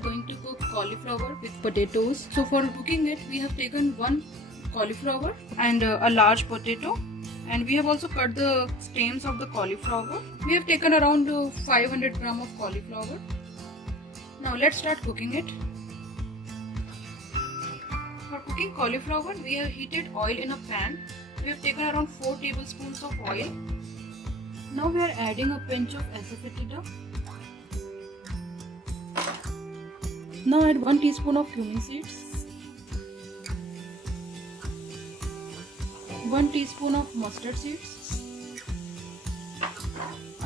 are going to cook cauliflower with potatoes. So for cooking it, we have taken one cauliflower and a large potato, and we have also cut the stems of the cauliflower. We have taken around 500 gram of cauliflower. Now let's start cooking it. For cooking cauliflower, we have heated oil in a pan. We have taken around 4 tablespoons of oil. Now we are adding a pinch of asafoetida. Now add 1 teaspoon of cumin seeds, 1 teaspoon of mustard seeds.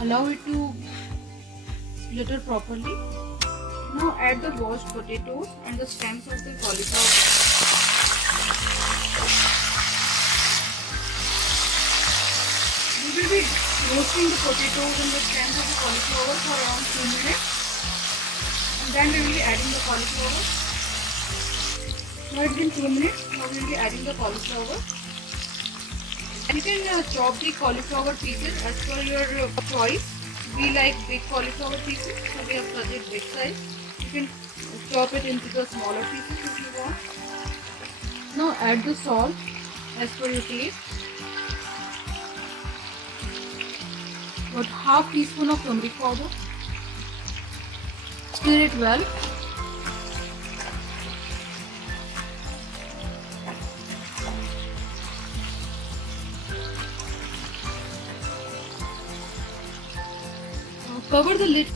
Allow it to splatter properly. Now add the washed potatoes and the stems of the cauliflower. We will be roasting the potatoes and the stems of the cauliflower for around 2 minutes. And then we will be adding the cauliflower. Now it's been 2 minutes. Now we will be adding the cauliflower. You can chop the cauliflower pieces as per your choice. We like big cauliflower pieces, so we have cut it big size. You can chop it into the smaller pieces if you want. Now add the salt as per your taste. About half teaspoon of turmeric powder. Stir it well. Now cover the lid.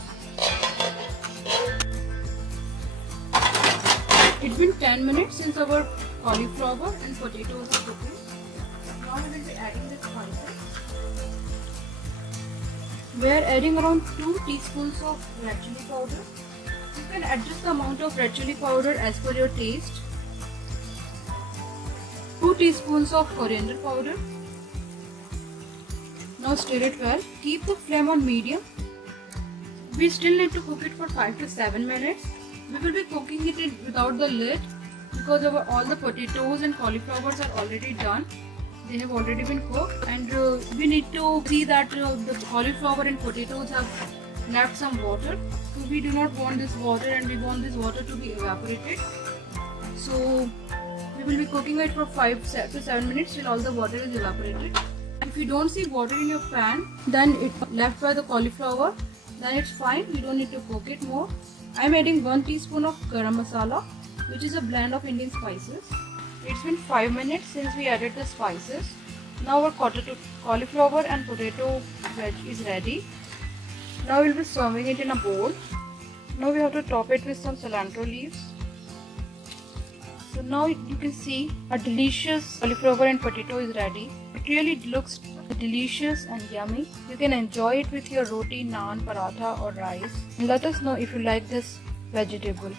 It's been 10 minutes since our cauliflower and potatoes are cooking. Now we will be adding the spices. We are adding around 2 teaspoons of red chili powder. You can adjust the amount of red chili powder as per your taste. 2 teaspoons of coriander powder. Now stir it well. Keep the flame on medium. We still need to cook it for 5 to 7 minutes. We will be cooking it without the lid because all the potatoes and cauliflowers are already done. They have already been cooked, and we need to see that the cauliflower and potatoes have left some water. So we do not want this water, and we want this water to be evaporated. So we will be cooking it for 5 to 7 minutes till all the water is evaporated. If you don't see water in your pan, then it's left by the cauliflower, then it's fine. You don't need to cook it more. I am adding 1 teaspoon of garam masala, which is a blend of Indian spices. It's been 5 minutes since we added the spices. Now our cauliflower and potato veg is ready. Now we'll be serving it in a bowl. Now we have to top it with some cilantro leaves. So now you can see a delicious cauliflower and potato is ready. It really looks delicious and yummy. You can enjoy it with your roti, naan, paratha or rice. And let us know if you like this vegetable.